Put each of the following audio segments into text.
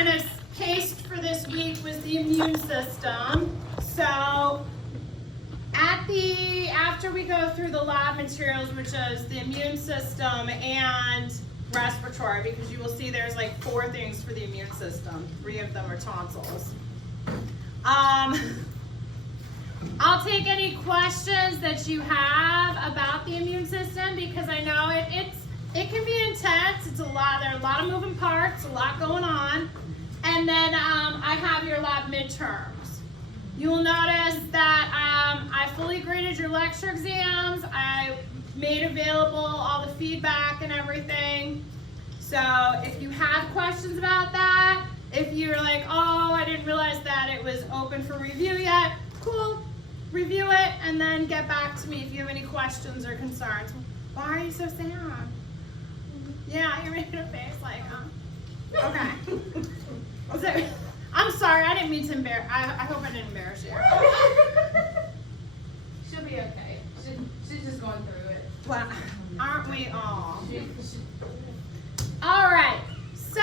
kind of paced for this week was the immune system. So after we go through the lab materials, which is the immune system and respiratory, because you will see there's like 4 things for the immune system. 3 of them are tonsils. I'll take any questions that you have about the immune system, because I know it can be intense. There are a lot of moving parts, a lot going on. And then I have your lab midterms. You'll notice that I fully graded your lecture exams. I made available all the feedback and everything. So if you have questions about that, if you're like, oh, I didn't realize that it was open for review yet, cool, review it and then get back to me if you have any questions or concerns. Why are you so sad? Yeah, you're making a face like, okay. I'm sorry, I didn't mean to embarrass. I hope I didn't embarrass you. She'll be okay. She's just going through it. Well, aren't we all? All right, so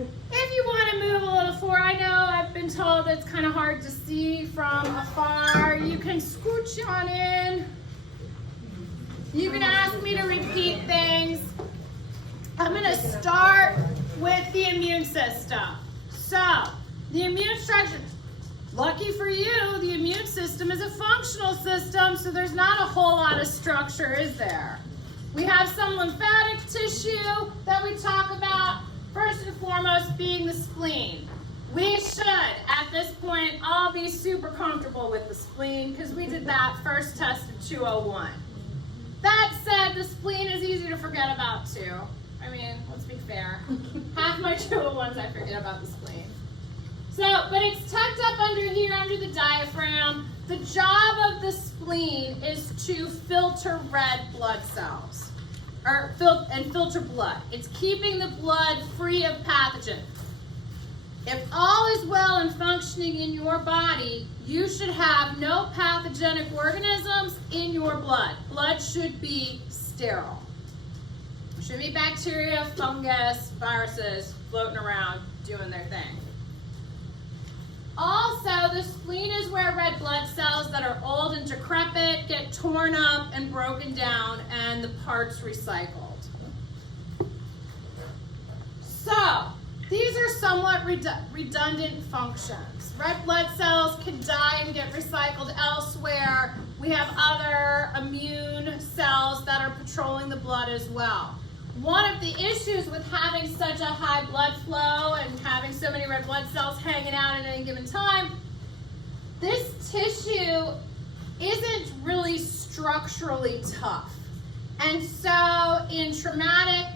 if you want to move a little forward, I know I've been told it's kind of hard to see from afar. You can scooch on in. You can ask me to repeat things. I'm going to start with the immune system. So, the immune structure, lucky for you, the immune system is a functional system, so there's not a whole lot of structure, is there? We have some lymphatic tissue that we talk about, first and foremost being the spleen. We should, at this point, all be super comfortable with the spleen because we did that first test in 201. That said, the spleen is easy to forget about too. I mean, let's be fair. Half my 201s I forget about the spleen. So, but it's tucked up under here, under the diaphragm. The job of the spleen is to filter red blood cells, and filter blood. It's keeping the blood free of pathogen. If all is well and functioning in your body, you should have no pathogenic organisms in your blood. Blood should be sterile. There should be bacteria, fungus, viruses floating around doing their thing. Also, the spleen is where red blood cells that are old and decrepit get torn up and broken down and the parts recycled. So, these are somewhat redundant functions. Red blood cells can die and get recycled elsewhere. We have other immune cells that are patrolling the blood as well. One of the issues with having such a high blood flow and having so many red blood cells hanging out at any given time, this tissue isn't really structurally tough. And so in traumatic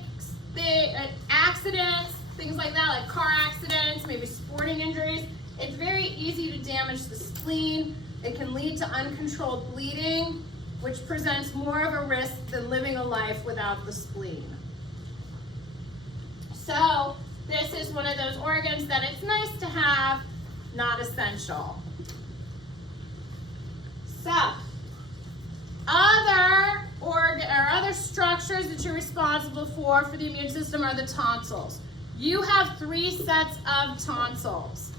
accidents, things like that, like car accidents, maybe sporting injuries, it's very easy to damage the spleen. It can lead to uncontrolled bleeding, which presents more of a risk than living a life without the spleen. So this is one of those organs that it's nice to have, not essential. So other structures that you're responsible for the immune system are the tonsils. You have 3 sets of tonsils.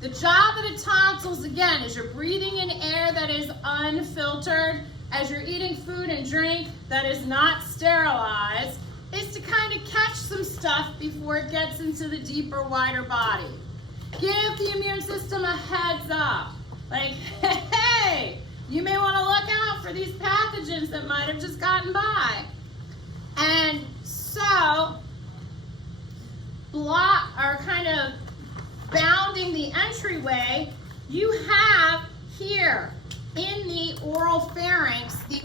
The job of the tonsils, again, as you're breathing in air that is unfiltered, as you're eating food and drink that is not sterilized, is to kind of catch some stuff before it gets into the deeper, wider body. Give the immune system a heads up. Like, hey, you may want to look out for these pathogens that might have just gotten by. And so, kind of bounding the entryway, you have here in the oral pharynx, the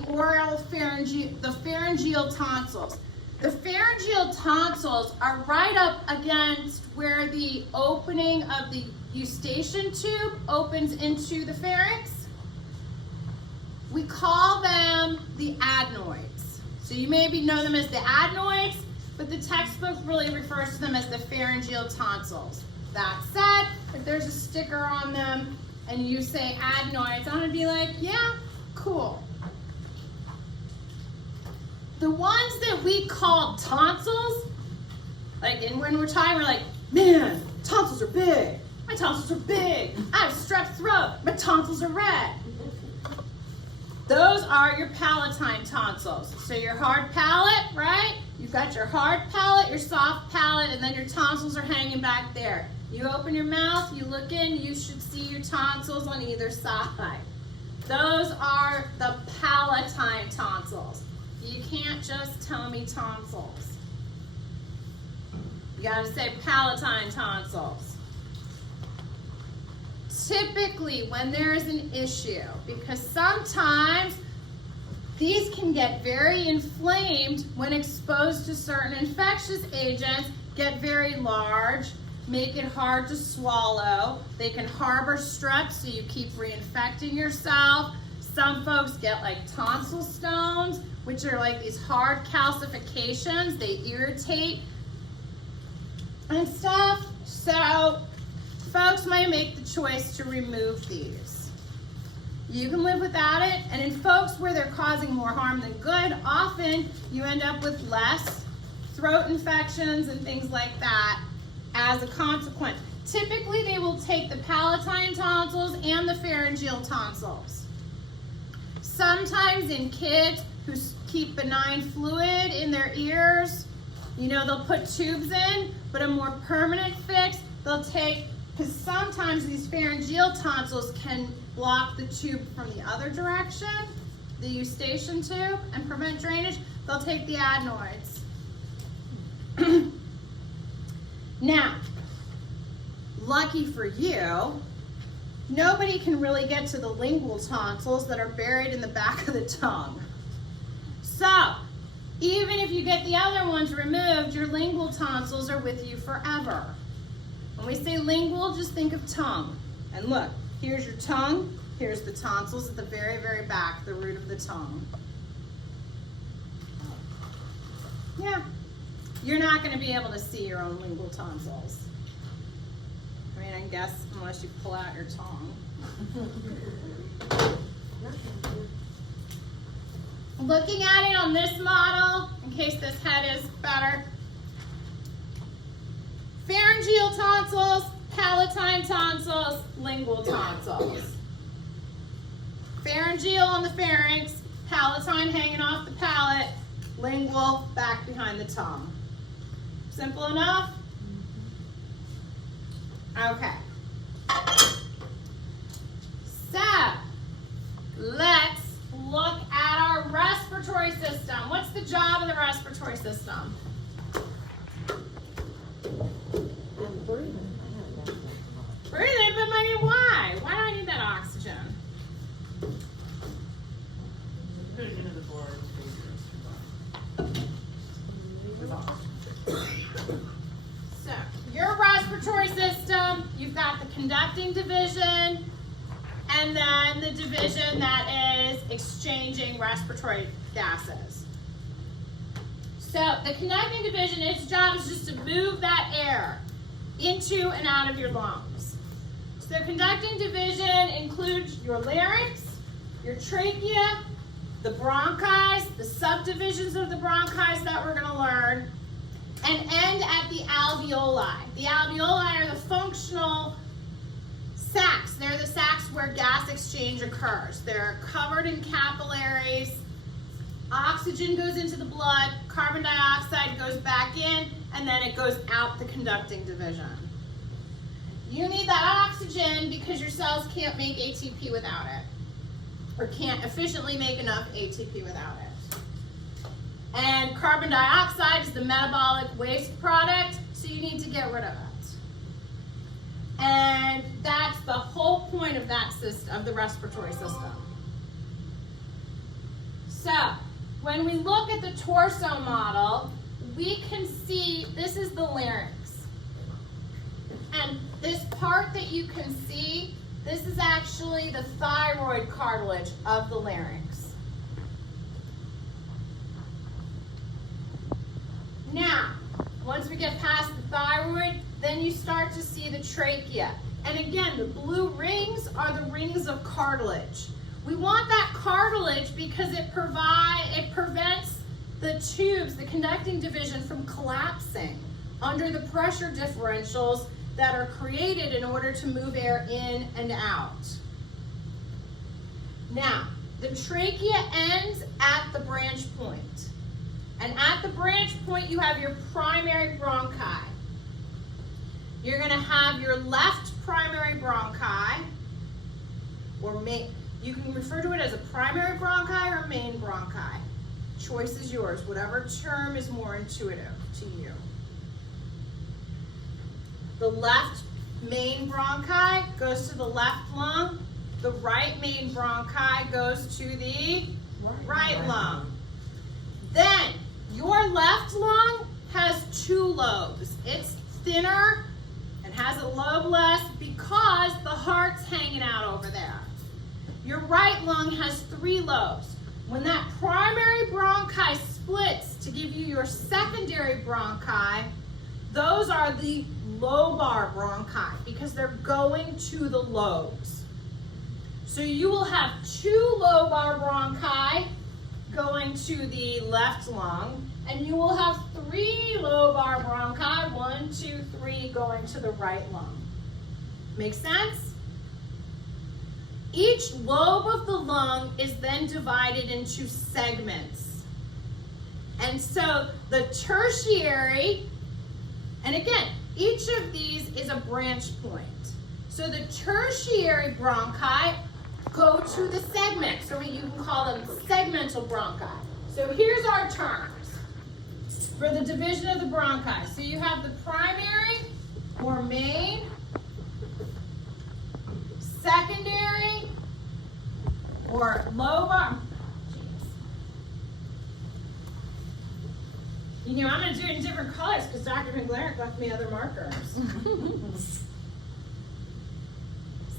pharyngeal tonsils. The pharyngeal tonsils are right up against where the opening of the eustachian tube opens into the pharynx. We call them the adenoids. So you maybe know them as the adenoids, but the textbook really refers to them as the pharyngeal tonsils. That said, if there's a sticker on them and you say adenoids, I'm gonna be like, yeah, cool. The ones that we call tonsils Like, and when we're talking, we're like, man, tonsils are big. My tonsils are big. I have strep throat. My tonsils are red. Those are your palatine tonsils. So your hard palate, right? You've got your hard palate, your soft palate, and then your tonsils are hanging back there. You open your mouth, you look in, you should see your tonsils on either side. Those are the palatine tonsils. You can't just tell me tonsils. You gotta say palatine tonsils. Typically, when there is an issue, because sometimes these can get very inflamed when exposed to certain infectious agents, get very large, make it hard to swallow. They can harbor strep, so you keep reinfecting yourself. Some folks get like tonsil stones, which are like these hard calcifications. They irritate and stuff. So folks might make the choice to remove these. You can live without it, and in folks where they're causing more harm than good, often you end up with less throat infections and things like that as a consequence. Typically, they will take the palatine tonsils and the pharyngeal tonsils. Sometimes in kids who keep benign fluid in their ears, you know, they'll put tubes in, but a more permanent fix, they'll take, because sometimes these pharyngeal tonsils can block the tube from the other direction, the eustachian tube, and prevent drainage, they'll take the adenoids. Now, lucky for you, nobody can really get to the lingual tonsils that are buried in the back of the tongue. So, even if you get the other ones removed, your lingual tonsils are with you forever. When we say lingual, just think of tongue. And look, here's your tongue, here's the tonsils at the very, very back, the root of the tongue. Yeah, you're not going to be able to see your own lingual tonsils. I mean, I guess unless you pull out your tongue. Looking at it on this model, in case this head is better. Pharyngeal tonsils, palatine tonsils, lingual tonsils. Pharyngeal on the pharynx, palatine hanging off the palate, lingual back behind the tongue. Simple enough? Okay. So, let's look at our respiratory system. What's the job of the respiratory system? Breathing, but I mean, why? Why do I need that oxygen? Putting it into the blood. So, your respiratory system, you've got the conducting division, and then the division that is exchanging respiratory gases. So, the conducting division, its job is just to move that air into and out of your lungs. So, the conducting division includes your larynx, your trachea, the bronchi, the subdivisions of the bronchi that we're going to learn, and end at the alveoli. The alveoli are the functional sacs. They're the sacs where gas exchange occurs. They're covered in capillaries. Oxygen goes into the blood, carbon dioxide goes back in, and then it goes out the conducting division. You need that oxygen because your cells can't make ATP without it, or can't efficiently make enough ATP without it. And carbon dioxide is the metabolic waste product, so you need to get rid of it. And that's the whole point of that system, of the respiratory system. So, when we look at the torso model, we can see this is the larynx. And this part that you can see, this is actually the thyroid cartilage of the larynx. Now, once we get past the thyroid, then you start to see the trachea. And again, the blue rings are the rings of cartilage. We want that cartilage because it prevents the tubes, the conducting division, from collapsing under the pressure differentials that are created in order to move air in and out. Now, the trachea ends at the branch point. And at the branch point, you have your primary bronchi. You're going to have your left primary bronchi, or main. You can refer to it as a primary bronchi or main bronchi. Choice is yours, whatever term is more intuitive to you. The left main bronchi goes to the left lung. The right main bronchi goes to the right lung. Then, your left lung has two lobes. It's thinner and has a lobe less because the heart's hanging out over there. Your right lung has three lobes. When that primary bronchi splits to give you your secondary bronchi, those are the lobar bronchi because they're going to the lobes. So you will have two lobar bronchi going to the left lung, and you will have three lobar bronchi, 1, 2, 3, going to the right lung. Make sense? Each lobe of the lung is then divided into segments. And so the tertiary, and again, each of these is a branch point. So the tertiary bronchi go to the segment. So you can call them segmental bronchi. So here's our terms for the division of the bronchi. So you have the primary or main, secondary or lobar. You know, I'm going to do it in different colors because Dr. McLaren left me other markers.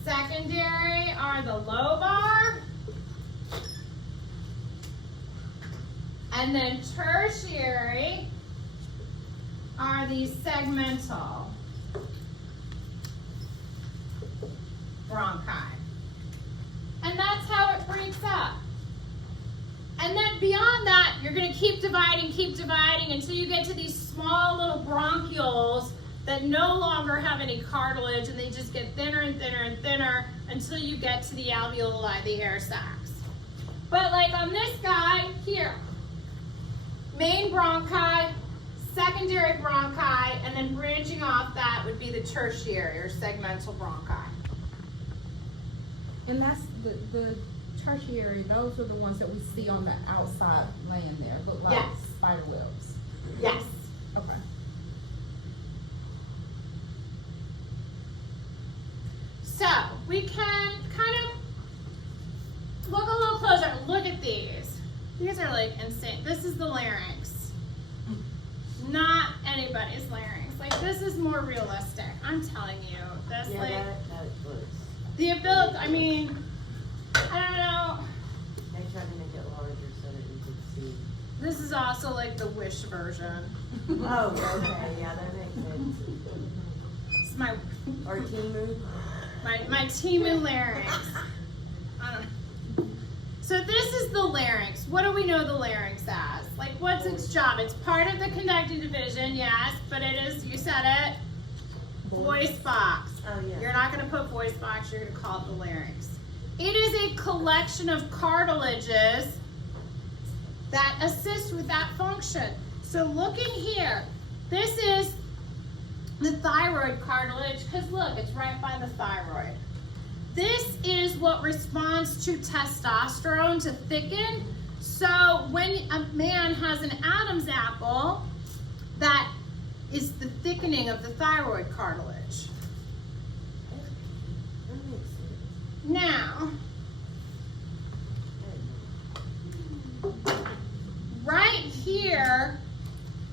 Secondary are the lobar. And then tertiary are the segmental bronchi. And that's how it breaks up. And then beyond that, you're going to keep dividing until you get to these small little bronchioles that no longer have any cartilage, and they just get thinner and thinner and thinner until you get to the alveoli, the air sacs. But like on this guy here, main bronchi, secondary bronchi, and then branching off that would be the tertiary or segmental bronchi. And that's the tertiary, those are the ones that we see on the outside laying there, look like Yes. spider webs. Yes. Okay. So we can kind of look a little closer. Look at these. These are like insane. This is the larynx. Not anybody's larynx. Like this is more realistic. I'm telling you. This Yeah, like that looks. the ability, I mean, I don't know. They tried to make it larger so that you could see. This is also like the Wish version. Oh, okay, yeah, that makes sense. It's my Or Timu. my Timu larynx. I don't know. So this is the larynx. What do we know the larynx as? Like what's its job? It's part of the conducting division, yes, but it is, you said it, voice box. Oh, yeah. You're not going to put voice box, you're going to call it the larynx. It is a collection of cartilages that assist with that function. So looking here, this is the thyroid cartilage, because look, it's right by the thyroid. This is what responds to testosterone to thicken. So when a man has an Adam's apple, that is the thickening of the thyroid cartilage. That makes sense. Now, right here,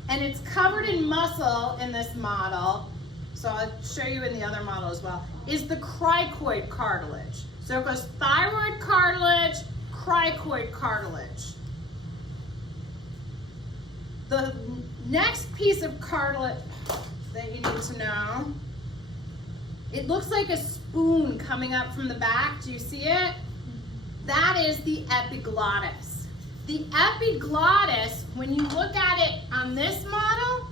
and it's covered in muscle in this model, so I'll show you in the other model as well, is the cricoid cartilage. So it goes thyroid cartilage, cricoid cartilage. The next piece of cartilage that you need to know, it looks like a spoon coming up from the back. Do you see it? That is the epiglottis. The epiglottis, when you look at it on this model,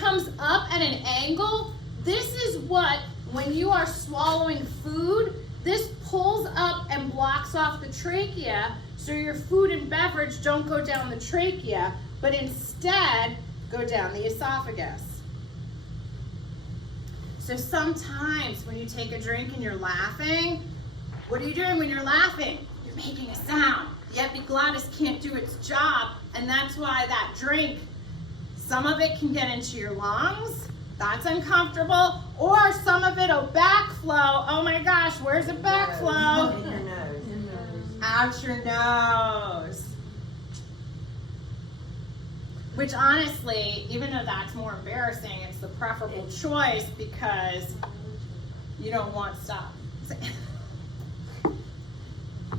comes up at an angle, this is what, when you are swallowing food, this pulls up and blocks off the trachea, so your food and beverage don't go down the trachea, but instead go down the esophagus. So sometimes when you take a drink and you're laughing, what are you doing when you're laughing? You're making a sound. The epiglottis can't do its job, and that's why that drink, some of it can get into your lungs. That's uncomfortable. Or some of it will backflow. Oh my gosh, where's the backflow? In your nose. Out your nose. Which honestly, even though that's more embarrassing, it's the preferable choice because you don't want stuff.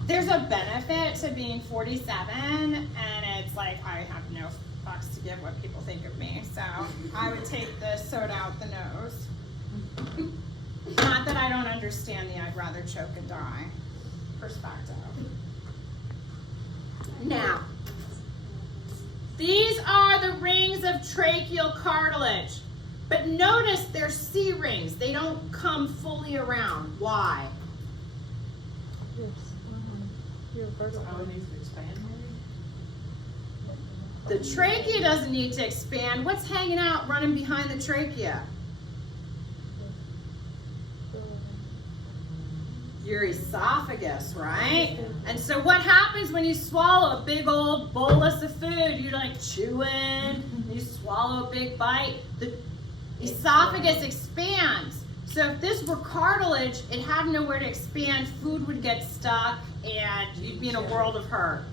There's a benefit to being 47, and it's like I have no fucks to give what people think of me, so I would take the soda out the nose. Not that I don't understand the I'd rather choke and die perspective. Now, these are the rings of tracheal cartilage, but notice they're C rings. They don't come fully around. Why? Oh, it needs to expand maybe? The trachea doesn't need to expand. What's hanging out running behind the trachea? Your esophagus, right? And so what happens when you swallow a big old bolus of food? You like chew in, you swallow a big bite, the esophagus expands. So if this were cartilage, it had nowhere to expand, food would get stuck, and you'd be in a world of hurt.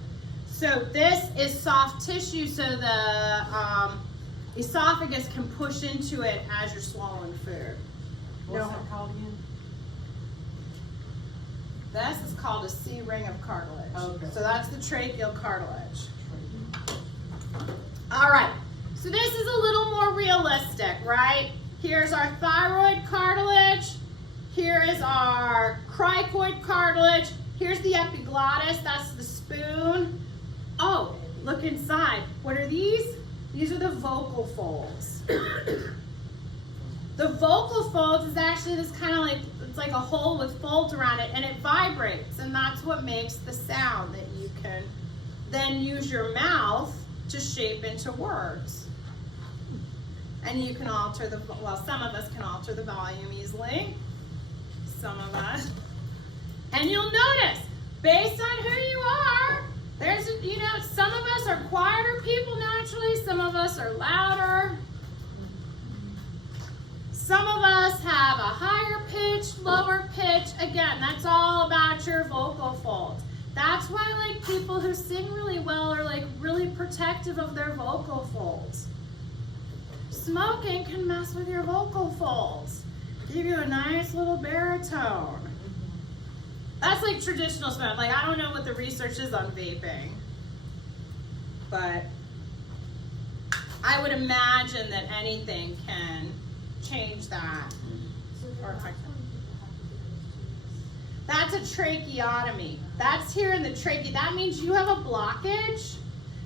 So this is soft tissue, so the esophagus can push into it as you're swallowing food. What's that called again? This is called a C ring of cartilage. Okay. So that's the tracheal cartilage. All right, so this is a little more realistic, right? Here's our thyroid cartilage. Here is our cricoid cartilage. Here's the epiglottis, that's the spoon. Oh, look inside. What are these? These are the vocal folds. The vocal folds is actually this kind of like, it's like a hole with folds around it, and it vibrates, and that's what makes the sound that you can then use your mouth to shape into words. And you can alter the, well, some of us can alter the volume easily. Some of us. And you'll notice, based on who you are, there's, you know, some of us are quieter people naturally, some of us are louder. Some of us have a higher pitch, lower pitch. Again, that's all about your vocal folds. That's why like people who sing really well are like really protective of their vocal folds. Smoking can mess with your vocal folds. Give you a nice little baritone. That's like traditional smoke. Like I don't know what the research is on vaping, but I would imagine that anything can change that. Or affect that. That's a tracheotomy. That's here in the trachea. That means you have a blockage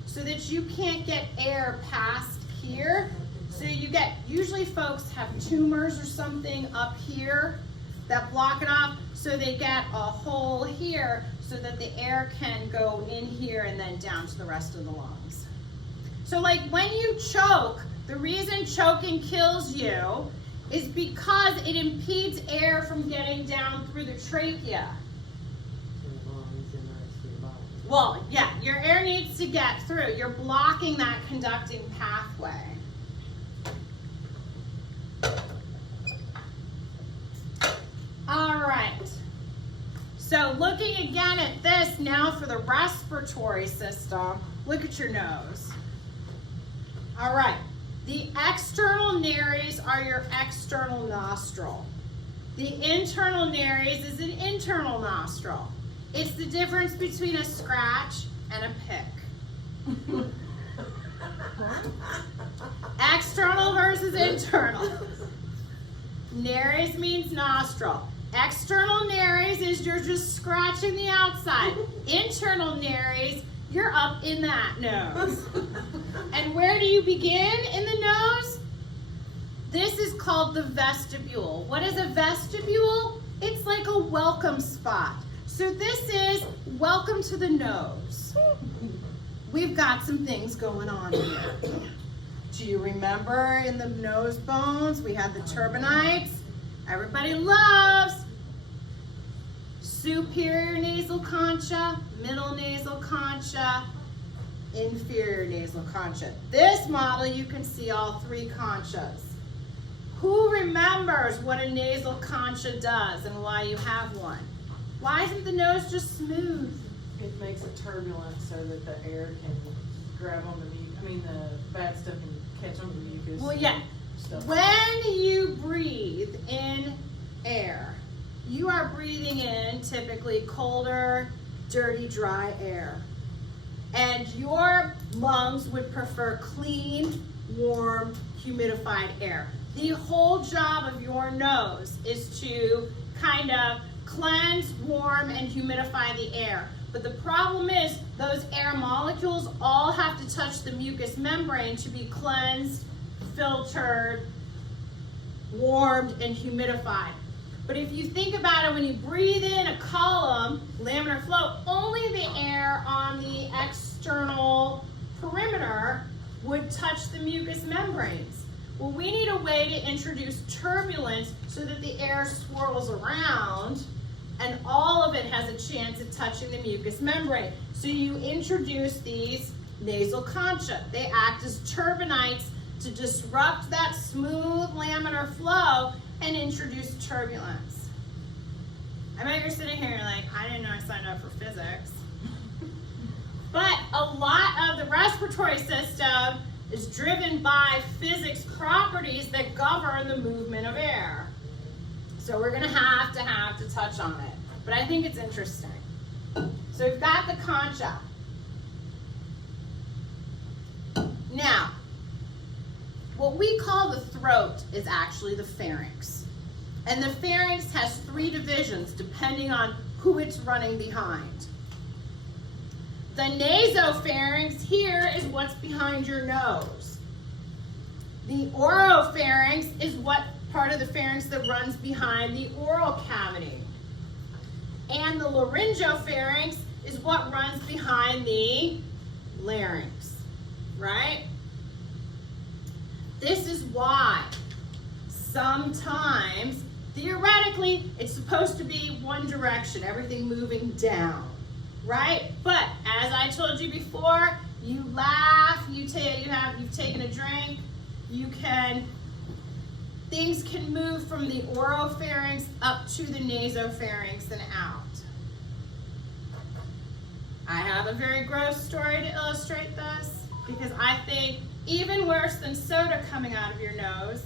so that you can't get air past here. So you get, usually folks have tumors or something up here that block it off, so they get a hole here so that the air can go in here and then down to the rest of the lungs. So like when you choke, the reason choking kills you is because it impedes air from getting down through the trachea. Well, yeah, your air needs to get through. You're blocking that conducting pathway. All right. So looking again at this now for the respiratory system, look at your nose. All right. The external nares are your external nostril. The internal nares is an internal nostril. It's the difference between a scratch and a pick. External versus internal. Nares means nostril. External nares is you're just scratching the outside. Internal nares, you're up in that nose. And where do you begin in the nose? This is called the vestibule. What is a vestibule? It's like a welcome spot. So this is welcome to the nose. We've got some things going on here. Do you remember in the nose bones, we had the turbinates? Everybody loves superior nasal concha, middle nasal concha, inferior nasal concha. This model, you can see all three conchas. Who remembers what a nasal concha does and why you have one? Why isn't the nose just smooth? It makes it turbulent so that the air can grab on the the bad stuff can catch on the mucus. Well, yeah. Stuff. When you breathe in air, you are breathing in typically colder, dirty, dry air. And your lungs would prefer clean, warm, humidified air. The whole job of your nose is to kind of cleanse, warm, and humidify the air. But the problem is those air molecules all have to touch the mucous membrane to be cleansed, filtered, warmed, and humidified. But if you think about it, when you breathe in a column, laminar flow, only the air on the external perimeter would touch the mucous membranes. Well, we need a way to introduce turbulence so that the air swirls around and all of it has a chance at touching the mucous membrane. So you introduce these nasal concha. They act as turbinates to disrupt that smooth laminar flow and introduce turbulence. I bet you're sitting here like, I didn't know I signed up for physics. But a lot of the respiratory system is driven by physics properties that govern the movement of air. So we're gonna have to touch on it. But I think it's interesting. So we've got the concha. Now, what we call the throat is actually the pharynx. And the pharynx has three divisions depending on who it's running behind. The nasopharynx here is what's behind your nose. The oropharynx is what part of the pharynx that runs behind the oral cavity. And the laryngopharynx is what runs behind the larynx, right? This is why sometimes, theoretically, it's supposed to be one direction, everything moving down, right? But as I told you before, you laugh, you've taken a drink, things can move from the oropharynx up to the nasopharynx and out. I have a very gross story to illustrate this because I think even worse than soda coming out of your nose,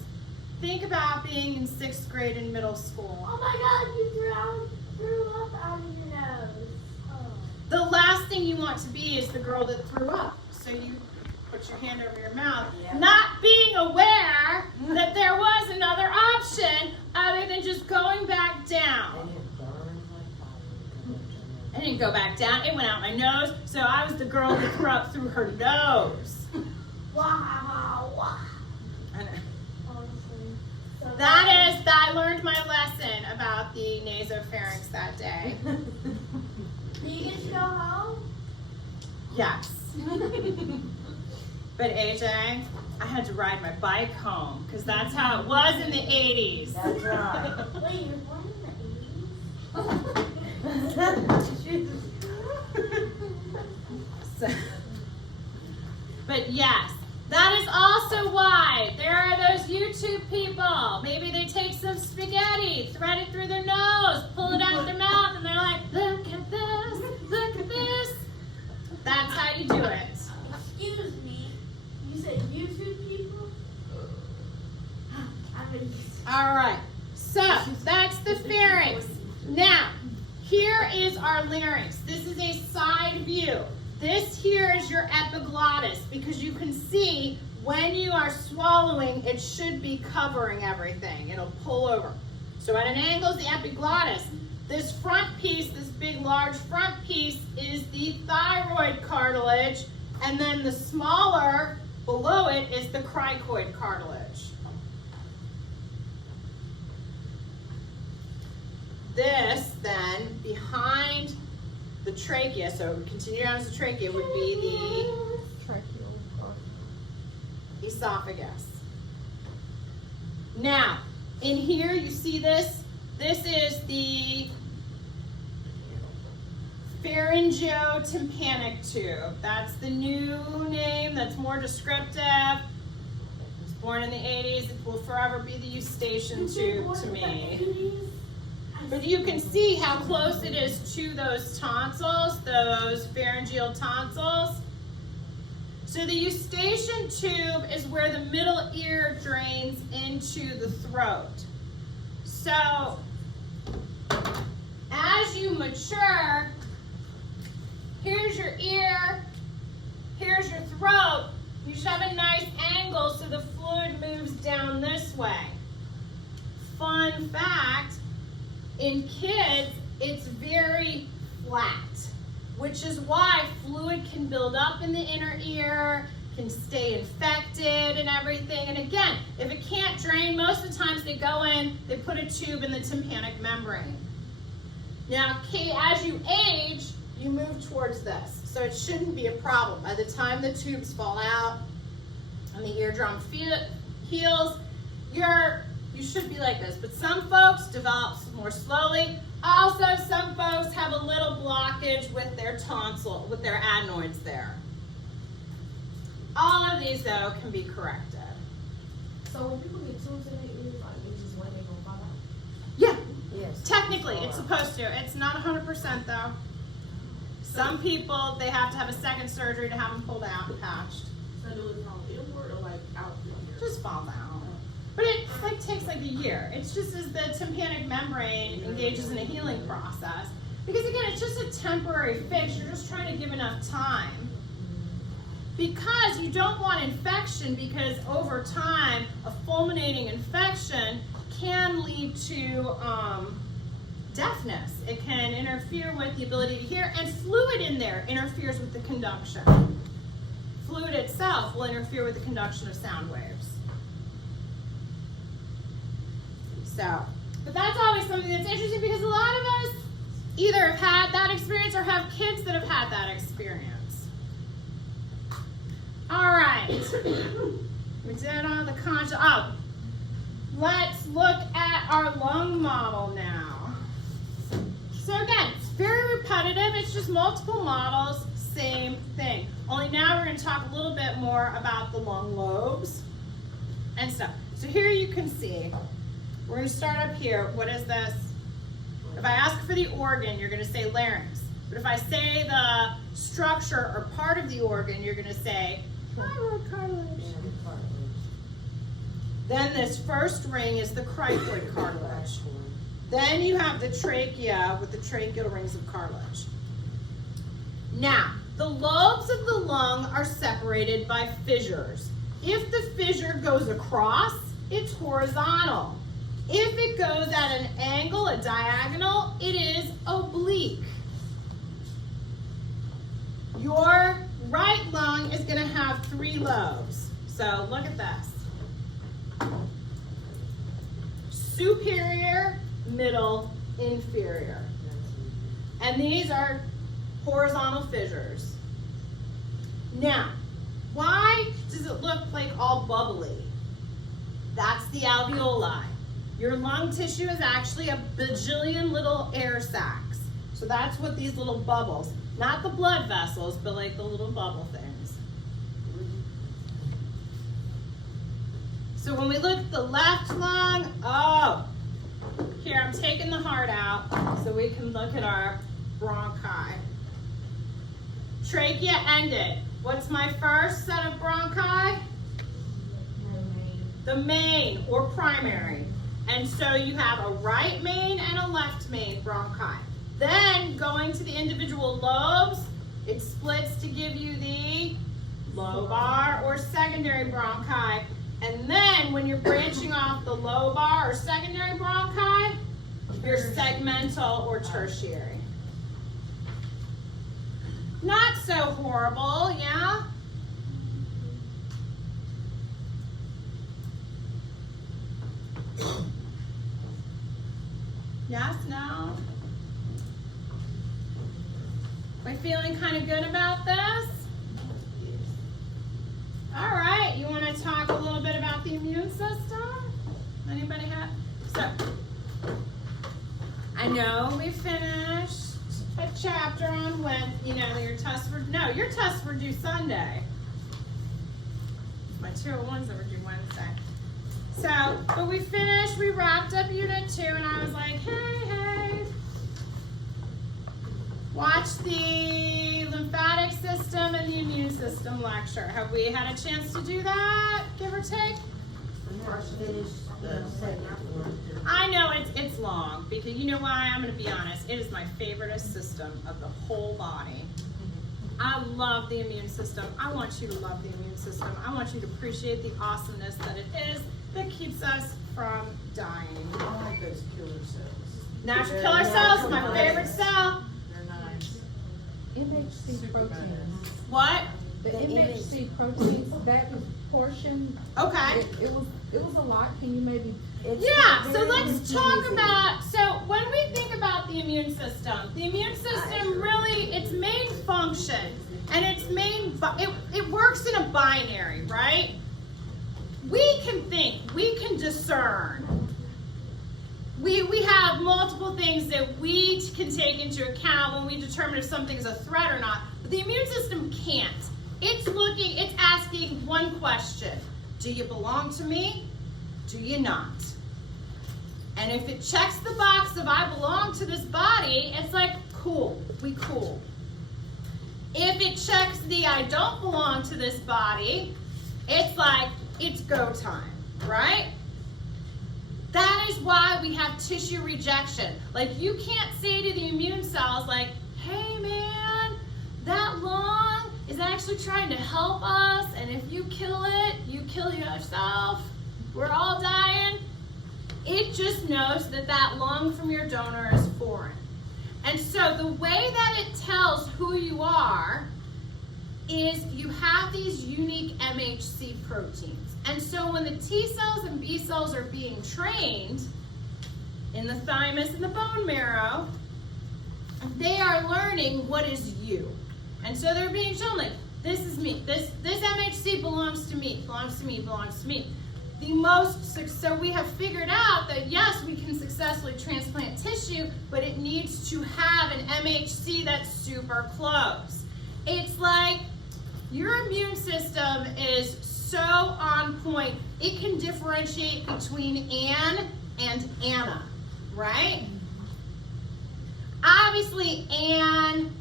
think about being in 6th grade in middle school. Oh my God, you threw up out of your nose. Oh. The last thing you want to be is the girl that threw up. So you put your hand over your mouth, not being aware that there was another option other than just going back down. I didn't go back down, it went out my nose, so I was the girl that threw up through her nose. Wow. I know. Honestly. So I learned my lesson about the nasopharynx that day. Do you get to go home? Yes. But AJ, I had to ride my bike home because that's how it was in the 80s. That's right. Wait, you were born in the 80s? So, but yes, that is also why there are those YouTube people. Maybe they take some spaghetti, thread it through their nose, pull it out their mouth, and they're like, look at this, look at this. That's how you do it. Excuse me. You said YouTube people? All right, so that's the pharynx. Now, here is our larynx. This is a side view. This here is your epiglottis because you can see when you are swallowing, it should be covering everything. It'll pull over. So at an angle is the epiglottis. This front piece, this big large front piece is the thyroid cartilage, and then the smaller below it is the cricoid cartilage. trachea, so it would continue down as the trachea, would be the Tracheal part. esophagus. Now, in here, you see this? This is the pharyngeotympanic tube. That's the new name that's more descriptive. It was born in the 80s. It will forever be the eustachian tube to me. But you can see how close it is to those tonsils, those pharyngeal tonsils. So the eustachian tube is where the middle ear drains into the throat. So as you mature, here's your ear, here's your throat. You should have a nice angle so the fluid moves down this way. Fun fact, in kids, it's very flat, which is why fluid can build up in the inner ear, can stay infected and everything. And again, if it can't drain, most of the times they go in, they put a tube in the tympanic membrane. Now, as you age, you move towards this. So it shouldn't be a problem. By the time the tubes fall out and the eardrum heals, you should be like this. But some folks develop more slowly. Also, some folks have a little blockage with their tonsil, with their adenoids there. All of these, though, can be corrected. So when people get tubes in their ears, like it's just when they gonna fall out? Yeah, Yes. technically, it's supposed to. It's not 100% though. Some people, they have to have a second surgery to have them pulled out and patched. So do it from inward or like out the ear? Just falls out. But it takes like a year. It's just as the tympanic membrane engages in a healing process. Because again, it's just a temporary fix. You're just trying to give enough time. Because you don't want infection, because over time, a fulminating infection can lead to deafness. It can interfere with the ability to hear, and fluid in there interferes with the conduction. Fluid itself will interfere with the conduction of sound waves. So, but that's always something that's interesting because a lot of us either have had that experience or have kids that have had that experience. All right, we did all the conscious. Oh, let's look at our lung model now. So again, it's very repetitive. It's just multiple models, same thing. Only now we're going to talk a little bit more about the lung lobes and stuff. So here you can see, we're going to start up here. What is this? If I ask for the organ, you're going to say larynx. But if I say the structure or part of the organ, you're going to say thyroid cartilage. Then this first ring is the cricoid cartilage. Then you have the trachea with the tracheal rings of cartilage. Now, the lobes of the lung are separated by fissures. If the fissure goes across, it's horizontal. If it goes at an angle, a diagonal, it is oblique. Your right lung is going to have 3 lobes. So look at this. Superior, middle, inferior. And these are horizontal fissures. Now, why does it look like all bubbly? That's the alveoli. Your lung tissue is actually a bajillion little air sacs. So that's what these little bubbles, not the blood vessels, but like the little bubble things. So when we look at the left lung, here I'm taking the heart out so we can look at our bronchi. Trachea ended. What's my first set of bronchi? The main or primary. And so you have a right main and a left main bronchi. Then going to the individual lobes, it splits to give you the lobar or secondary bronchi. And then when you're branching off the lobar or secondary bronchi, you're segmental or tertiary. Not so horrible, yeah? Yes, no? We feeling kind of good about this? All right, you want to talk a little bit about the immune system? Anybody have? So, I know we finished a chapter on when, your tests were due Sunday. My 201s that were due Wednesday. So, but we wrapped up Unit 2, and I was like, hey, watch the lymphatic system and the immune system lecture. Have we had a chance to do that, give or take? I know it's long, because you know why? I'm going to be honest. It is my favorite system of the whole body. I love the immune system. I want you to love the immune system. I want you to appreciate the awesomeness that it is that keeps us from dying. I like those killer cells. Natural killer cells is my favorite cell. They're nice. MHC proteins. What? The MHC proteins, that was portion. Okay. It was a lot. Can you maybe? Yeah, so let's talk about, so when we think about the immune system really, its main function, and it works in a binary, right? We can think, we can discern. We have multiple things that we can take into account when we determine if something's a threat or not, but the immune system can't. It's asking one question: do you belong to me? Do you not? And if it checks the box of I belong to this body, it's like, cool, we cool. If it checks the I don't belong to this body, it's like, it's go time, right? That is why we have tissue rejection. Like, you can't say to the immune cells, like, hey man, that lung is actually trying to help us, and if you kill it, you kill yourself. We're all dying. It just knows that that lung from your donor is foreign. And so the way that it tells who you are is you have these unique MHC proteins. And so when the T cells and B cells are being trained in the thymus and the bone marrow, they are learning what is you. And so they're being shown, like, this is me. This MHC belongs to me, belongs to me, belongs to me. So we have figured out that yes, we can successfully transplant tissue, but it needs to have an MHC that's super close. It's like your immune system is so on point. It can differentiate between Anne and Anna, right? Obviously, Anne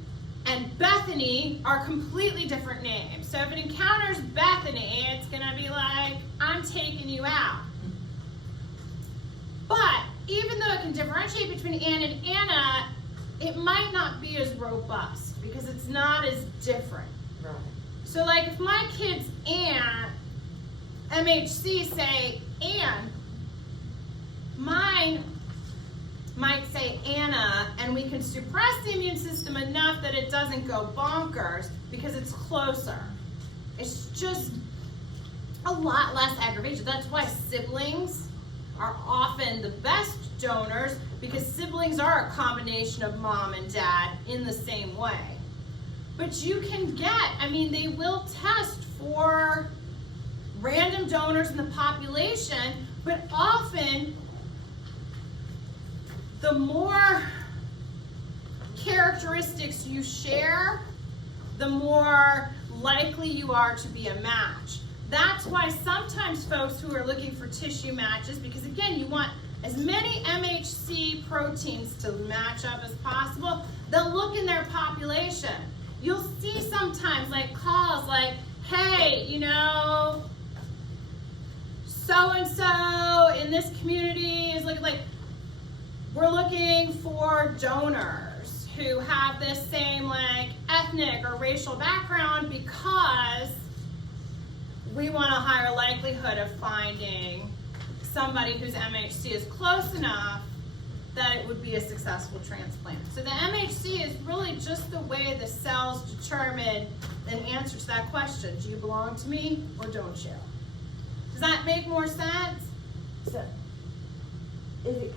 and Bethany are completely different names. So if it encounters Bethany, it's gonna be like, I'm taking you out. But even though it can differentiate between Anne and Anna, it might not be as robust because it's not as different. Right. So like if my kid's Anne, MHC say Anne, mine might say Anna, and we can suppress the immune system enough that it doesn't go bonkers because it's closer. It's just a lot less aggravation. That's why siblings are often the best donors, because siblings are a combination of mom and dad in the same way. But you can they will test for random donors in the population, but often the more characteristics you share, the more likely you are to be a match. That's why sometimes folks who are looking for tissue matches, because again, you want as many MHC proteins to match up as possible, they'll look in their population. You'll see sometimes like calls like, hey, so-and-so in this community is looking like, we're looking for donors who have this same like ethnic or racial background because we want a higher likelihood of finding somebody whose MHC is close enough that it would be a successful transplant. So the MHC is really just the way the cells determine an answer to that question. Do you belong to me or don't you? Does that make more sense? So, is it,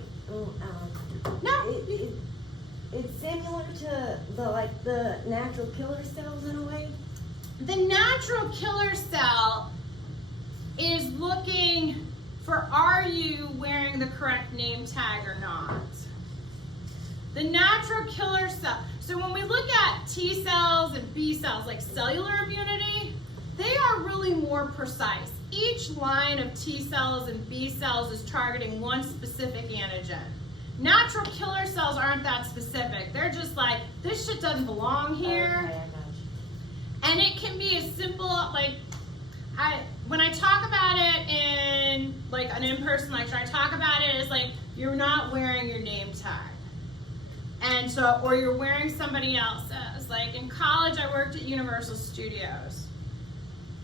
No. it's similar to the natural killer cells in a way. The natural killer cell is looking for, are you wearing the correct name tag or not? The natural killer cell. So when we look at T cells and B cells, like cellular immunity, they are really more precise. Each line of T cells and B cells is targeting one specific antigen. Natural killer cells aren't that specific. They're just like, this shit doesn't belong here. Okay, I got you. And it can be as simple, like, when I talk about it in like an in-person lecture, I talk about it as like, you're not wearing your name tag. And so, or you're wearing somebody else's. Like in college, I worked at Universal Studios.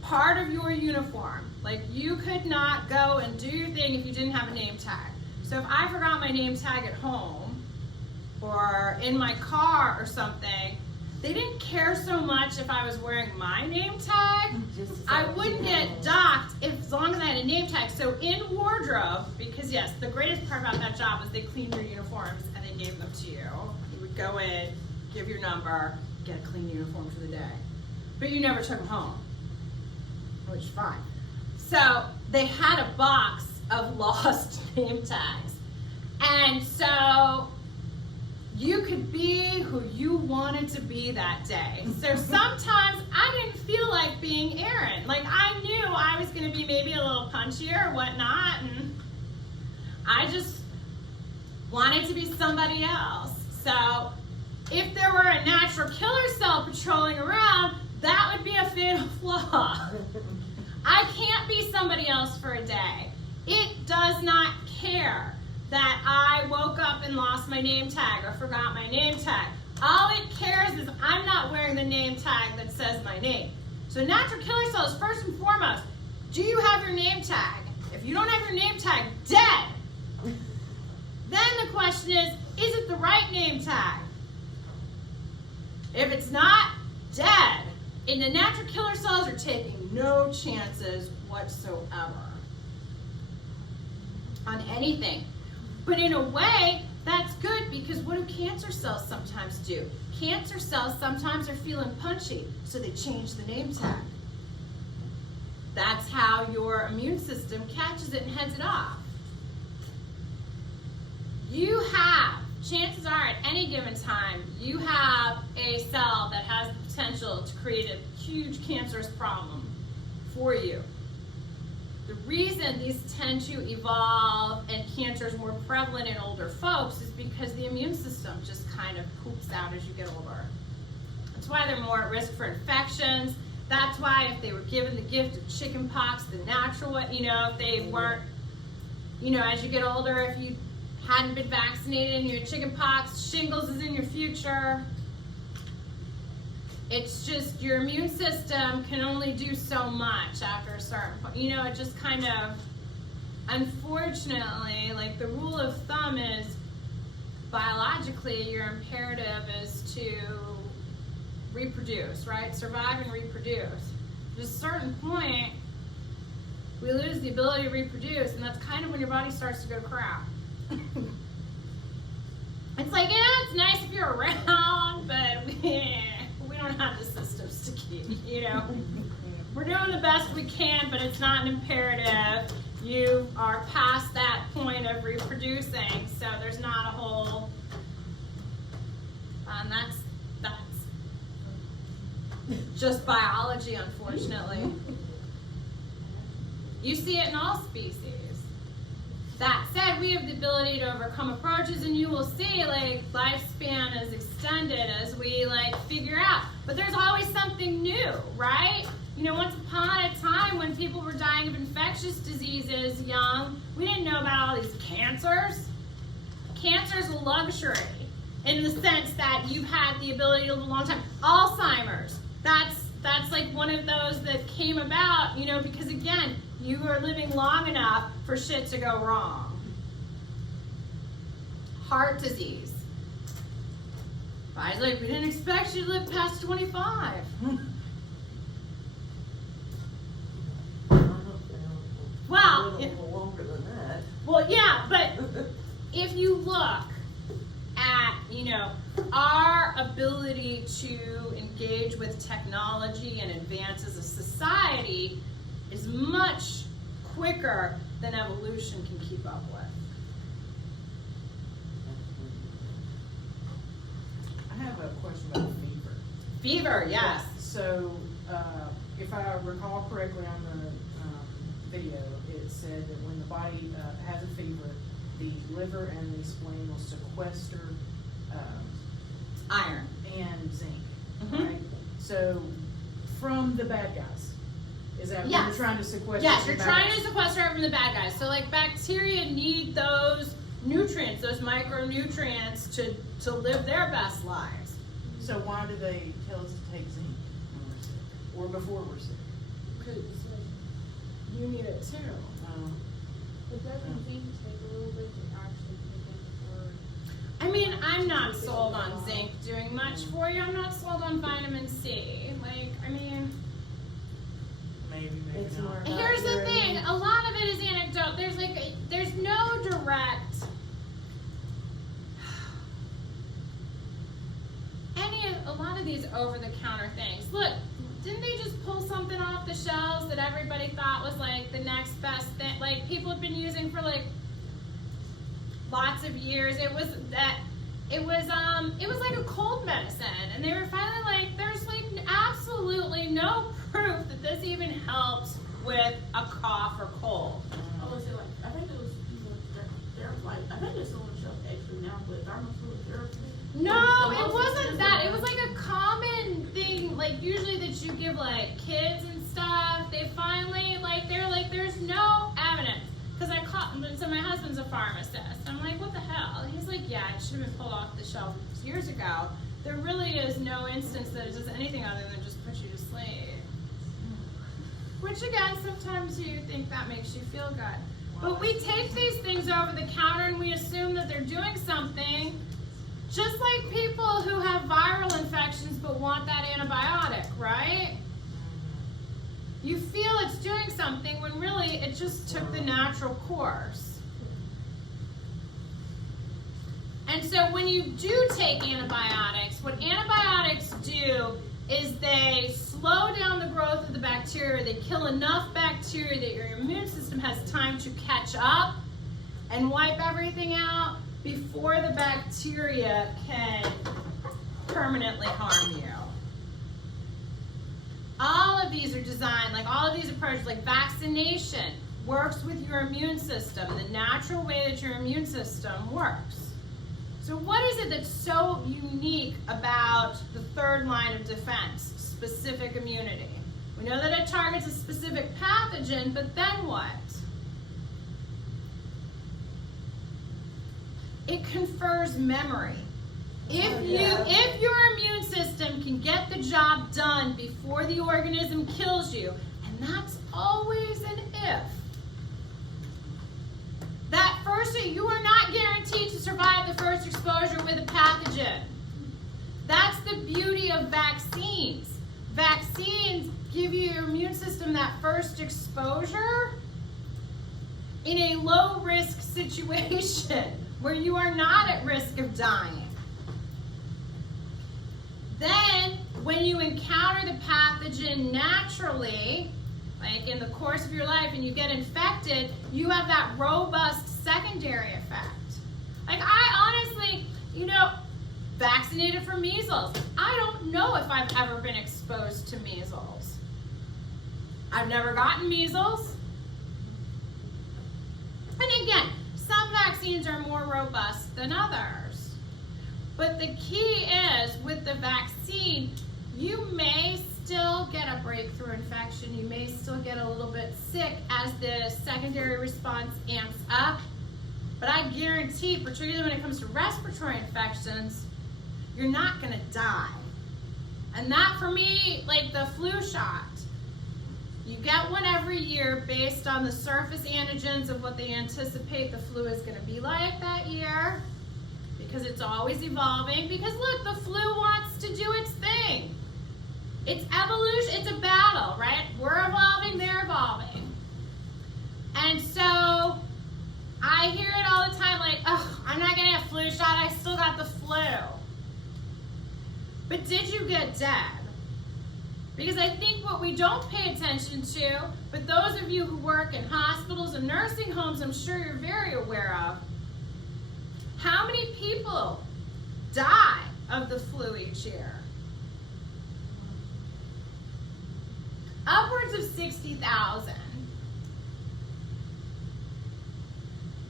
Part of your uniform, like you could not go and do your thing if you didn't have a name tag. So if I forgot my name tag at home or in my car or something, they didn't care so much if I was wearing my name tag. I wouldn't get docked as long as I had a name tag. So in wardrobe, because yes, the greatest part about that job was they cleaned your uniforms and they gave them to you. You would go in, give your number, get a clean uniform for the day. But you never took them home, which is fine. So they had a box of lost name tags. And so you could be who you wanted to be that day. So sometimes I didn't feel like being Erin. Like I knew I was gonna be maybe a little punchier or whatnot, and I just wanted to be somebody else. So if there were a natural killer cell patrolling around, that would be a fatal flaw. I can't be somebody else for a day. It does not care that I woke up and lost my name tag or forgot my name tag. All it cares is I'm not wearing the name tag that says my name. So natural killer cells, first and foremost, do you have your name tag? If you don't have your name tag, dead. Then the question is it the right name tag? If it's not, dead. And the natural killer cells are taking no chances whatsoever on anything. But in a way, that's good, because what do cancer cells sometimes do? Cancer cells sometimes are feeling punchy, so they change the name tag. That's how your immune system catches it and heads it off. You have, chances are at any given time, you have a cell that has the potential to create a huge cancerous problem for you. The reason these tend to evolve and cancer is more prevalent in older folks is because the immune system just kind of poops out as you get older. That's why they're more at risk for infections. That's why if they were given the gift of chicken pox, the natural way, if they weren't, as you get older, if you hadn't been vaccinated and you had chicken pox, shingles is in your future. It's just your immune system can only do so much after a certain point. It just kind of, unfortunately, like the rule of thumb is biologically your imperative is to reproduce, right? Survive and reproduce. At a certain point, we lose the ability to reproduce, and that's kind of when your body starts to go to crap. It's like, it's nice if you're around, but we don't have the systems to keep, We're doing the best we can, but it's not an imperative. You are past that point of reproducing, so there's not a whole, and that's just biology, unfortunately. You see it in all species. That said, we have the ability to overcome approaches, and you will see like lifespan is extended as we figure out. But there's always something new, right? Once upon a time when people were dying of infectious diseases young, we didn't know about all these cancers. Cancer is a luxury in the sense that you've had the ability to live a long time. Alzheimer's, that's like one of those that came about, because again, you are living long enough for shit to go wrong. Heart disease. I was like, we didn't expect you to live past 25. Well, a little longer than that. Well, yeah, but if you look at our ability to engage with technology and advance as a society is much quicker than evolution can keep up with. I have a question about fever. Fever, yes. So, if I recall correctly on the video, it said that when the body has a fever, the liver and the spleen will sequester Iron. and zinc, Mhm. right? So, from the bad guys, is that what Yes. you're trying to sequester? Yes, from you're the bad trying guys? to sequester it from the bad guys. So like bacteria need those nutrients, those micronutrients to live their best lives. So why do they tell us to take zinc when we're sick, or before we're sick? Because you need it too. It doesn't seem to take a little bit to actually take in before. I mean, I'm not sold on zinc doing much for you. I'm not sold on vitamin C. Maybe It's not. more about Here's the your thing, immune- a lot of it is anecdote. There's no direct a lot of these over-the-counter things. Look, didn't they just pull something off the shelves that everybody thought was like the next best thing? Like people have been using for like lots of years. It was like a cold medicine, and they were finally like, there's like absolutely no proof that this even helps with a cough or cold. I would say I think it was I think it's on the shelf actually now, but therapy. No, it wasn't that. It was like a common thing, like usually that you give like kids and stuff. They finally they're like, there's no evidence. Because I caught, so my husband's a pharmacist. I'm like, what the hell? He's like, yeah, it should have been pulled off the shelf years ago. There really is no instance that it does anything other than just put you to sleep. Which again, sometimes you think that makes you feel good. But we take these things over the counter and we assume that they're doing something, just like people who have viral infections but want that antibiotic, right? You feel it's doing something when really it just took the natural course. And so when you do take antibiotics, what antibiotics do is they slow down the growth of the bacteria. They kill enough bacteria that your immune system has time to catch up and wipe everything out before the bacteria can permanently harm you. All of these are designed, like all of these approaches, like vaccination, works with your immune system, the natural way that your immune system works. So what is it that's so unique about the third line of defense, specific immunity? We know that it targets a specific pathogen, but then what? It confers memory. If your immune system can get the job done before the organism kills you, and that's always an if. That first, you are not guaranteed to survive the first exposure with a pathogen. That's the beauty of vaccines. Vaccines give you your immune system that first exposure in a low-risk situation where you are not at risk of dying. Then, when you encounter the pathogen naturally, like in the course of your life, and you get infected, you have that robust secondary effect. Like I honestly, vaccinated for measles. I don't know if I've ever been exposed to measles. I've never gotten measles. And again, some vaccines are more robust than others. But the key is, with the vaccine, you may still get a breakthrough infection. You may still get a little bit sick as the secondary response amps up. But I guarantee, particularly when it comes to respiratory infections, you're not going to die. And that, for me, like the flu shot, you get one every year based on the surface antigens of what they anticipate the flu is going to be like that year. Because it's always evolving. Because look, the flu wants to do its thing. It's evolution, it's a battle, right? We're evolving, they're evolving. And so, I hear it all the time like, oh, I'm not gonna have flu flu shot, I still got the flu. But did you get dead? Because I think what we don't pay attention to, but those of you who work in hospitals and nursing homes, I'm sure you're very aware of, how many people die of the flu each year? Upwards of 60,000.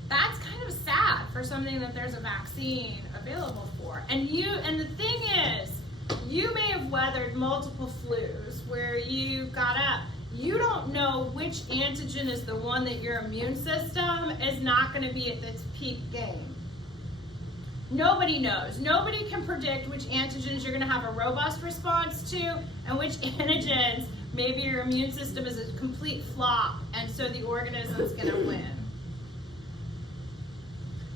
That's kind of sad for something that there's a vaccine available for. And the thing is, you may have weathered multiple flus where you got up. You don't know which antigen is the one that your immune system is not going to be at its peak game. Nobody knows. Nobody can predict which antigens you're going to have a robust response to and which antigens maybe your immune system is a complete flop and so the organism's going to win.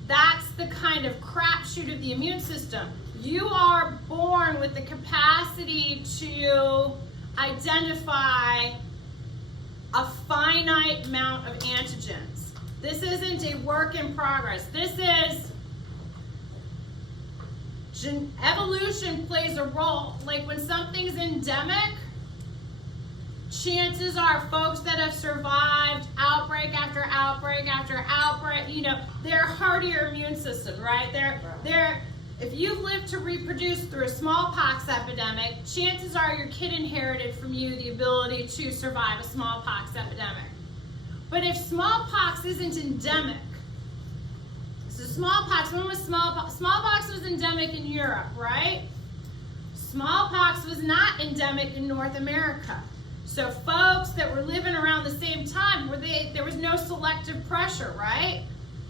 That's the kind of crapshoot of the immune system. You are born with the capacity to identify a finite amount of antigens. This isn't a work in progress. This is evolution plays a role. Like when something's endemic, chances are folks that have survived outbreak after outbreak after outbreak, they're hardier immune system, right? If you've lived to reproduce through a smallpox epidemic, chances are your kid inherited from you the ability to survive a smallpox epidemic. But if smallpox isn't endemic, so smallpox, when was smallpox? Smallpox was endemic in Europe, right? Smallpox was not endemic in North America. So folks that were living around the same time, there was no selective pressure, right?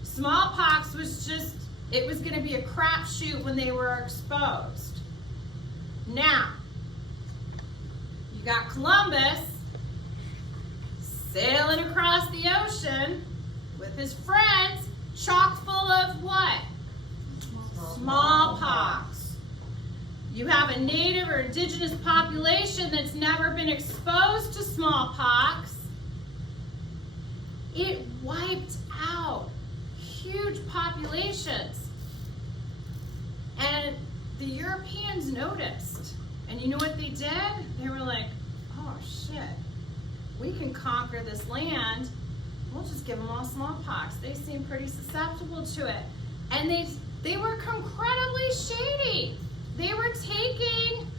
Smallpox was just, it was going to be a crapshoot when they were exposed. Now, you got Columbus sailing across the ocean with his friends, chock full of what? Smallpox. You have a native or indigenous population that's never been exposed to smallpox. It wiped out huge populations. And the Europeans noticed. And you know what they did? They were like, oh shit, we can conquer this land. We'll just give them all smallpox. They seem pretty susceptible to it. And they were incredibly shady. They were taking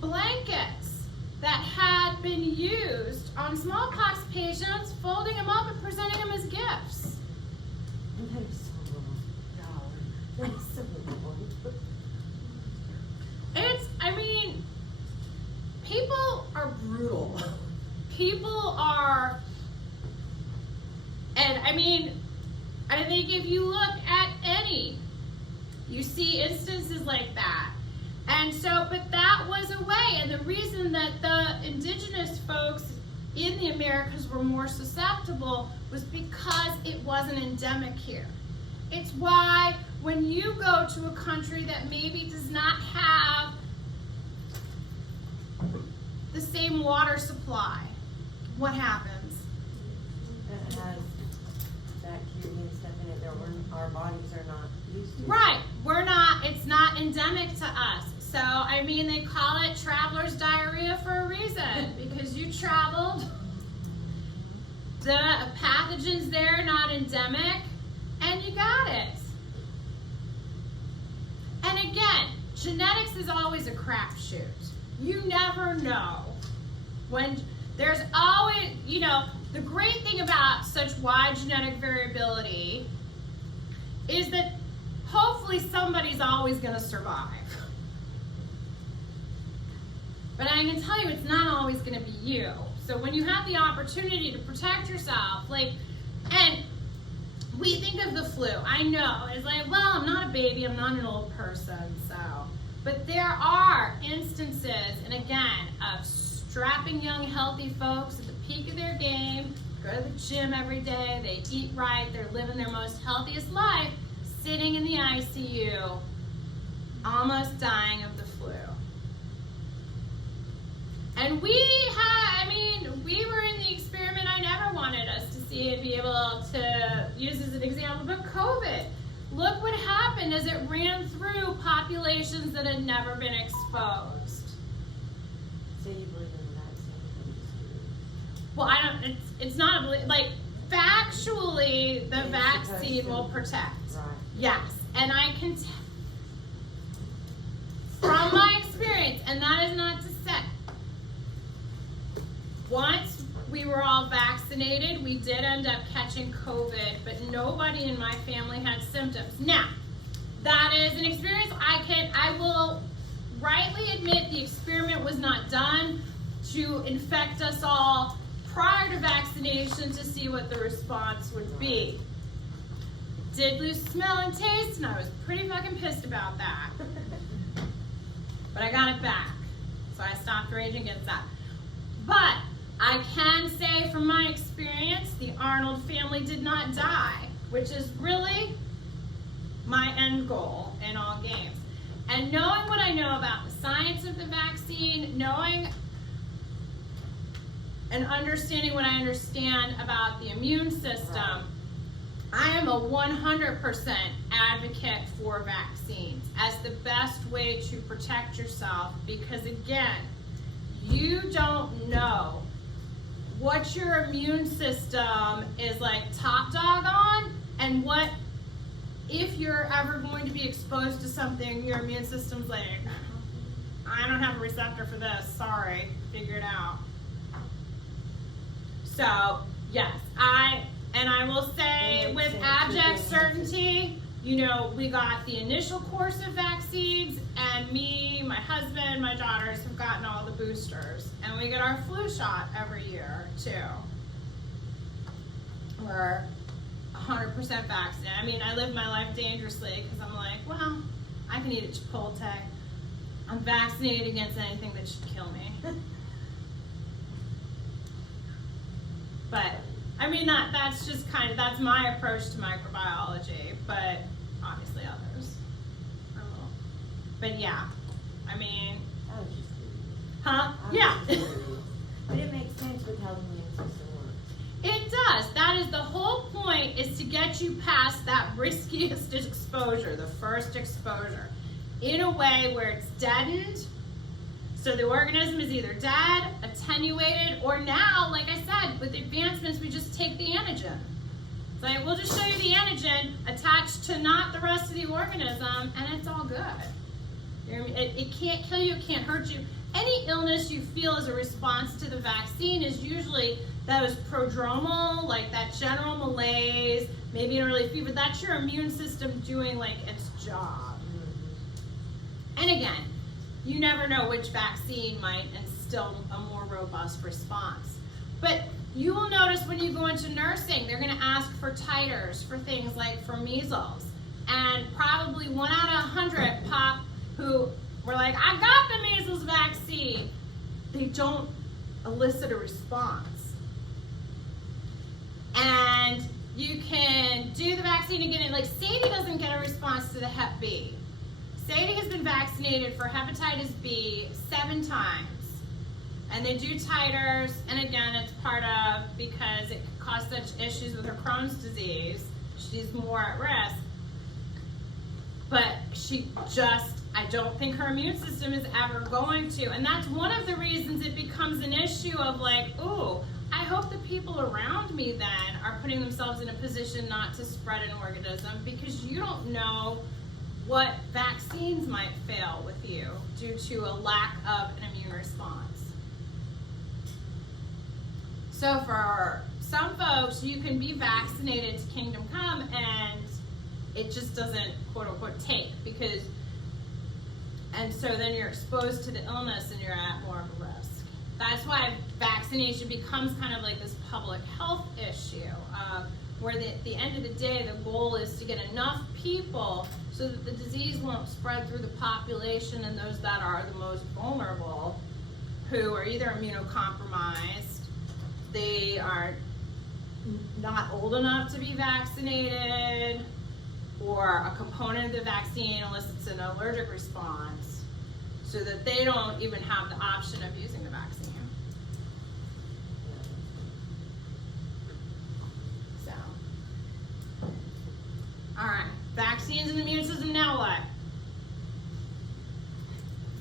blankets that had been used on smallpox patients, folding them up and presenting them as gifts. That is so wrong. That is so wrong. People are brutal. People are, and I think if you look at you see instances like that. And so, but that was a way, and the reason that the indigenous folks in the Americas were more susceptible was because it wasn't endemic here. It's why when you go to a country that maybe does not have the same water supply, what happens? It has bacteria and stuff in it that our bodies are not used to. Right, it's not endemic to us. So, they call it traveler's diarrhea for a reason, because you traveled, the pathogens there not endemic, and you got it. And again, genetics is always a crapshoot. You never know. When there's always, the great thing about such wide genetic variability is that hopefully somebody's always going to survive. But I can tell you it's not always going to be you. So when you have the opportunity to protect yourself, and we think of the flu, I know, it's like, well, I'm not a baby, I'm not an old person, so. But there are instances, and again, of strapping young healthy folks at the peak of their game, go to the gym every day, they eat right, they're living their most healthiest life, sitting in the ICU, almost dying of the flu. And we were in the experiment I never wanted us to see and be able to use as an example, but COVID. look what happened as it ran through populations that had never been exposed. So you believe in the vaccine? Well, I don't, it's not, like, factually, the It's vaccine supposed to- will protect. Right. Yes, and I can from my experience, and that is not to say, once we were all vaccinated, we did end up catching COVID, but nobody in my family had symptoms. Now, that is an experience I will rightly admit the experiment was not done to infect us all prior to vaccination to see what the response would be. Did lose smell and taste, and I was pretty fucking pissed about that. But I got it back, so I stopped raging against that. But I can say from my experience, the Arnold family did not die, which is really my end goal in all games. And knowing what I know about the science of the vaccine, knowing and understanding what I understand about the immune system, I am a 100% advocate for vaccines as the best way to protect yourself, because again, you don't know what your immune system is like top dog on, and what if you're ever going to be exposed to something, your immune system's like, I don't have a receptor for this, sorry, figure it out. So, yes, I will say with abject certainty, you know, we got the initial course of vaccines, and me, my husband, my daughters have gotten all the boosters, and we get our flu shot every year too. We're 100% vaccinated. I mean, I live my life dangerously because I'm like, well, I can eat at Chipotle. I'm vaccinated against anything that should kill me. But I mean, that's just that's my approach to microbiology, but obviously others are a little. But yeah, I mean, I was just kidding. huh? I was Yeah. just kidding. But it makes sense with how the immune system works. It does. That is the whole point, is to get you past that riskiest exposure, the first exposure, in a way where it's deadened. So the organism is either dead, attenuated, or now, like I said, with advancements, we just take the antigen. It's like, we'll just show you the antigen attached to not the rest of the organism, and it's all good. It can't kill you, it can't hurt you. Any illness you feel as a response to the vaccine is usually those prodromal, like that general malaise, maybe an early fever. That's your immune system doing like its job. And again, you never know which vaccine might instill a more robust response. But you will notice when you go into nursing, they're going to ask for titers for things like for measles. And probably 1 out of 100 pop who were like, I got the measles vaccine. They don't elicit a response. And you can do the vaccine again. And like Sadie doesn't get a response to the Hep B. Sadie has been vaccinated for hepatitis B 7 times. And they do titers, and again, it's part of because it could cause such issues with her Crohn's disease. She's more at risk. But I don't think her immune system is ever going to. And that's one of the reasons it becomes an issue of like, ooh, I hope the people around me then are putting themselves in a position not to spread an organism, because you don't know what vaccines might fail with you due to a lack of an immune response. So for some folks, you can be vaccinated to kingdom come and it just doesn't quote unquote take, and so then you're exposed to the illness and you're at more of a risk. That's why vaccination becomes kind of like this public health issue, where at the end of the day, the goal is to get enough people so that the disease won't spread through the population, and those that are the most vulnerable, who are either immunocompromised, they are not old enough to be vaccinated, or a component of the vaccine elicits an allergic response, so that they don't even have the option of using the vaccine. So, all right, Vaccines and the immune system, now what?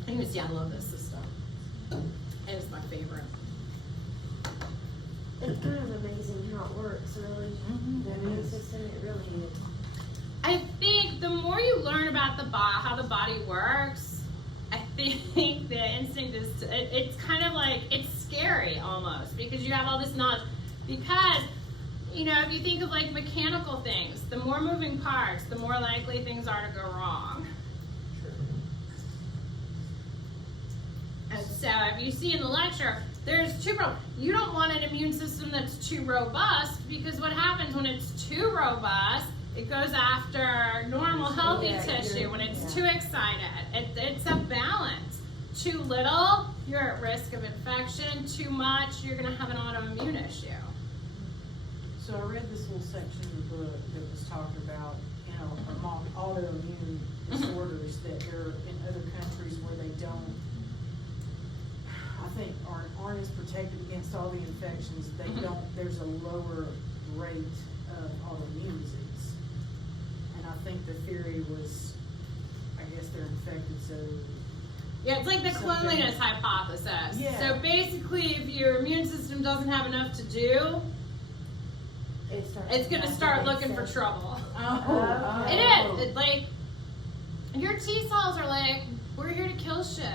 You can see I love this system. It is my favorite. It's kind of amazing how it works, really. The immune system, it really is. I think the more you learn about how the body works, I think the instinct is, it's kind of like, it's scary almost, because you have all this knowledge. Because, you know, if you think of like mechanical things, the more moving parts, the more likely things are to go wrong. And so if you see in the lecture, there's two problems. You don't want an immune system that's too robust, because what happens when it's too robust, it goes after normal healthy tissue. When it's too excited, it's a balance. Too little, you're at risk of infection. Too much, you're gonna have an autoimmune issue. So I read this little section of the book that was talking about, you know, among autoimmune disorders that are in other countries where they don't, I think, aren't as protected against all the infections. They don't, there's a lower rate of autoimmune disease. And I think the theory was, I guess they're infected, so. Yeah, it's like the cleanliness hypothesis. Yeah. So basically, if your immune system doesn't have enough to do, it's gonna start looking for trouble. Oh. It is. It's like, your T cells are like, we're here to kill shit.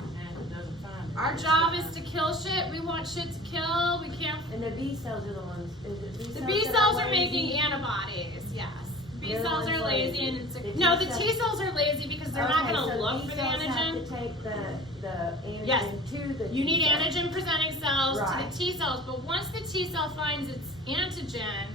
And it doesn't find it. Our job is to kill shit. We want shit to kill. We can't. And the B cells are the ones. Is it B cells? The B that cells are lazy? making antibodies. Yes. The B They're the cells ones are lazy, and lazy. it's The no. T The cells- T cells are lazy because they're not Okay, going to so look B for the cells antigen. have to take the antigen Yes. to the You need T cell. antigen presenting cells Right. to the T cells, but once the T cell finds its antigen,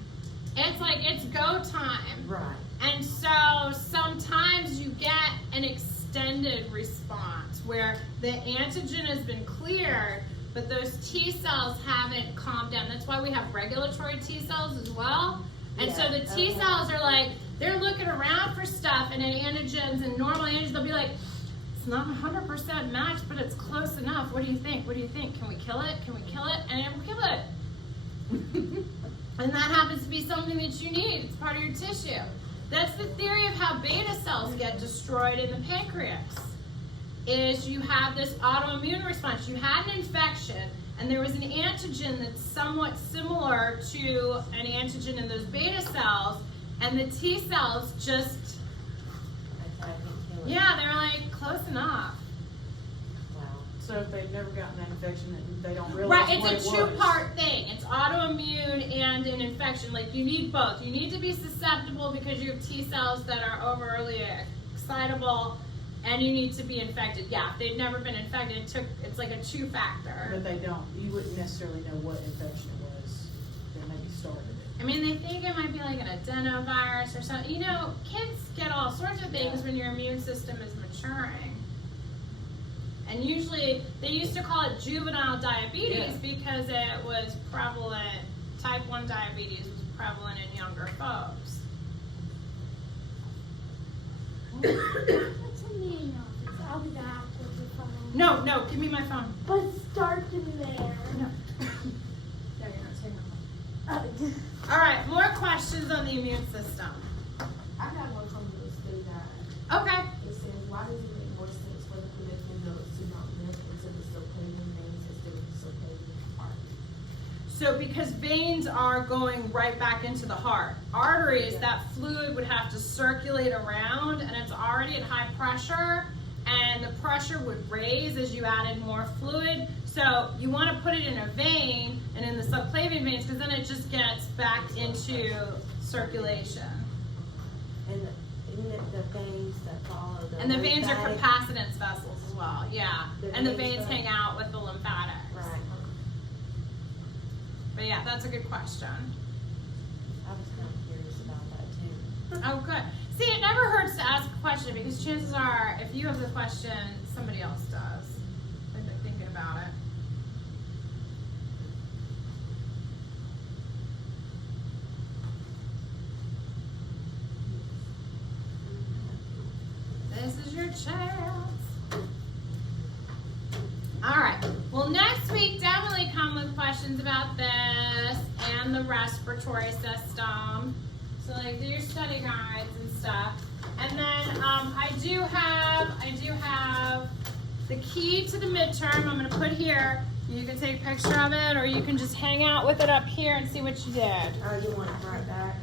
it's like it's go time. Right. And so sometimes you get an extended response where the antigen has been cleared, but those T cells haven't calmed down. That's why we have regulatory T cells as well. And so the T okay. cells are like, they're looking around for stuff, and in antigens and normal antigens, they'll be like, it's not 100% matched, but it's close enough. What do you think? What do you think? Can we kill it? Can we kill it? And then we'll kill it. And that happens to be something that you need. It's part of your tissue. That's the theory of how beta cells get destroyed in the pancreas. Is you have this autoimmune response. You had an infection, and there was an antigen that's somewhat similar to an antigen in those beta cells, and the T cells just, Attack and kill it. yeah, they're like, close enough. Wow. So if they've never gotten that infection, they don't realize Right, what it's it a was. two-part thing. It's autoimmune and an infection. Like, you need both. You need to be susceptible because you have T cells that are overly excitable, and you need to be infected. Yeah, if they've never been infected, it's like a two-factor. But they don't. You wouldn't necessarily know what infection it was that maybe started it. I mean, they think it might be like an adenovirus or something. You know, kids get all sorts of things when your immune system is maturing. And usually, they used to call it juvenile diabetes because it was prevalent, type 1 diabetes was prevalent in younger folks. What's in the email? I'll be back with your phone. No, give me my phone. But it's dark in there. No. Yeah, you're not taking my phone. Uh, All right, more questions on the immune system. I got one from the study guide. Okay. It says, why does it make more sense for the connecting nodes to not live into the circadian veins instead of the circadian heart? So because veins are going right back into the heart. Arteries, that fluid would have to circulate around, and it's already at high pressure, and the pressure would raise as you added more fluid. So you want to put it in a vein and in the subclavian veins, because then it just gets back into circulation. And isn't it the veins that follow the And the veins are lymphatic? capacitance vessels as well, yeah. The And the veins veins are- hang out with the lymphatics. Right. But yeah, that's a good question. I was kind of curious about that too. Oh, good. See, it never hurts to ask a question, because chances are, if you have the question, somebody else does. If they're thinking about it. This is your chance. All right. Well, next week, definitely come with questions about this and the respiratory system. So like do your study guides and stuff. And then I do have the key to the midterm. I'm gonna put here. You can take a picture of it, or you can just hang out with it up here and see what you did. Or you want it right back?